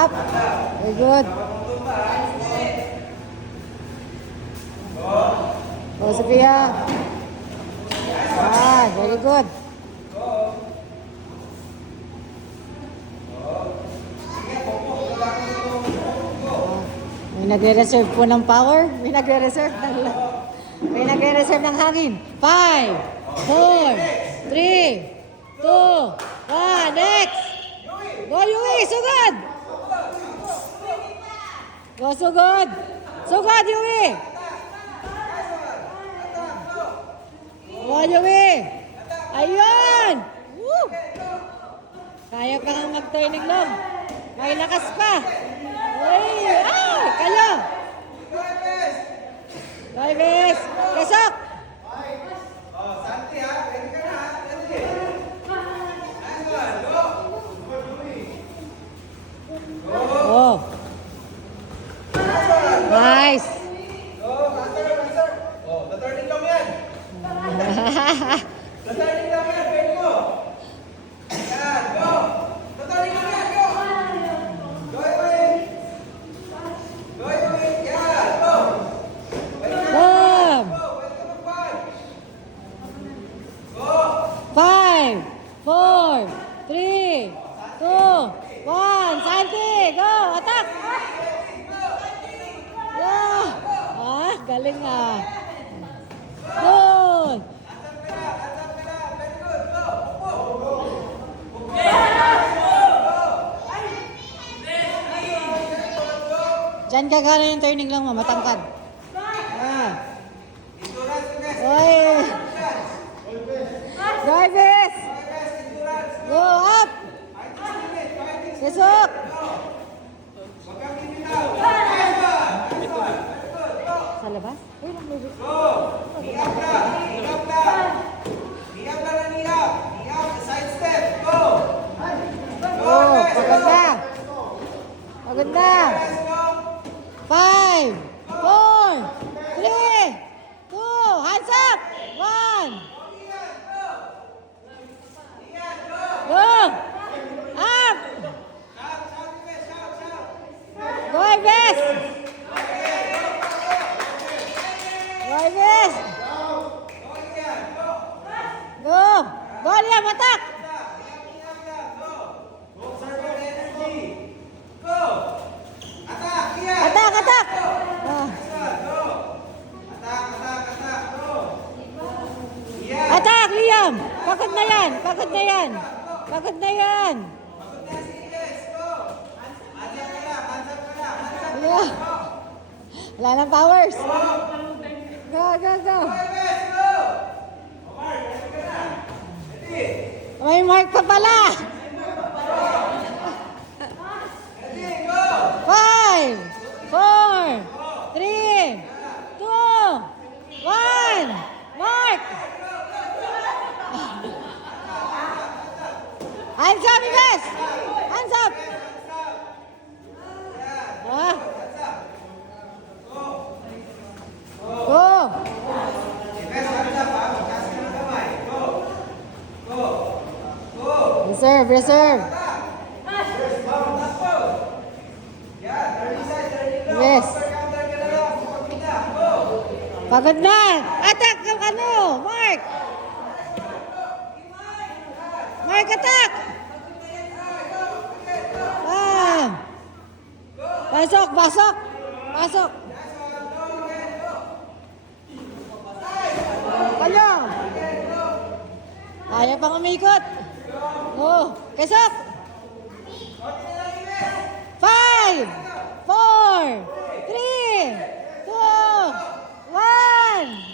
Up. Very good. Go, Sophia. Very good. May nagre-reserve po ng power. May nagre-reserve ng hangin. 5, 4, 3, 2, 1. Next. Go, Yui. Sugod. Go, sugod. Sugod, Yui. Go, Yui. Ayun. Woo. Kaya pa kang mag-turning long. May lakas pa. Uy! Ah! Kayo! Drives! Kasok! Santi ha, ready ka na ha? Ready? Oh! Nice! Answer! Oh, the-turning lang yan! The-turning lang yan, pwede mo! Yan, go! The-turning lang yan, go! Go, Iwin! Go, Iwin! Yan, go! Boom! Go, pwede ka mag-five! Go! 5, 4, 3, 2, 1. Santi! Go! Attack! Yeah! Ah, galing ah. Good! Diyan ka gano'n yung turning lang mo, matangkad. Ah. Oy! Drives! Go up! Kesok! Sa labas? Uy, naglubis. Hihap lang! Hihap lang! Hihap lang ang hihap! Hihap, side step! Go! Go, Oh, guys! Go! paganda! Paganda! Guys, go! 5, 4, 3, 2, hands up! 1, go! Up! Go, Ives! Go, Ives! Go! Go, Liam, attack! Attack, attack! Ah. Attack, Liam! Pagod na yan! Pagod na yan! Pagod na yan! Yeah. Wala nang powers! Go, go, go! May mark pa pala! 5, 4, 3, 2, 1, mark! Hands up, Ives! Hands up! Ah. Go! Reserve, reserve! Yes! Pagod na! Attack! Ano? Mark! Mark, attack! Ah! Pasok, pasok! Pasok! Kayo! Kaya pang umikot! Oh! Kasok! 5, 4, 3, 2, 1!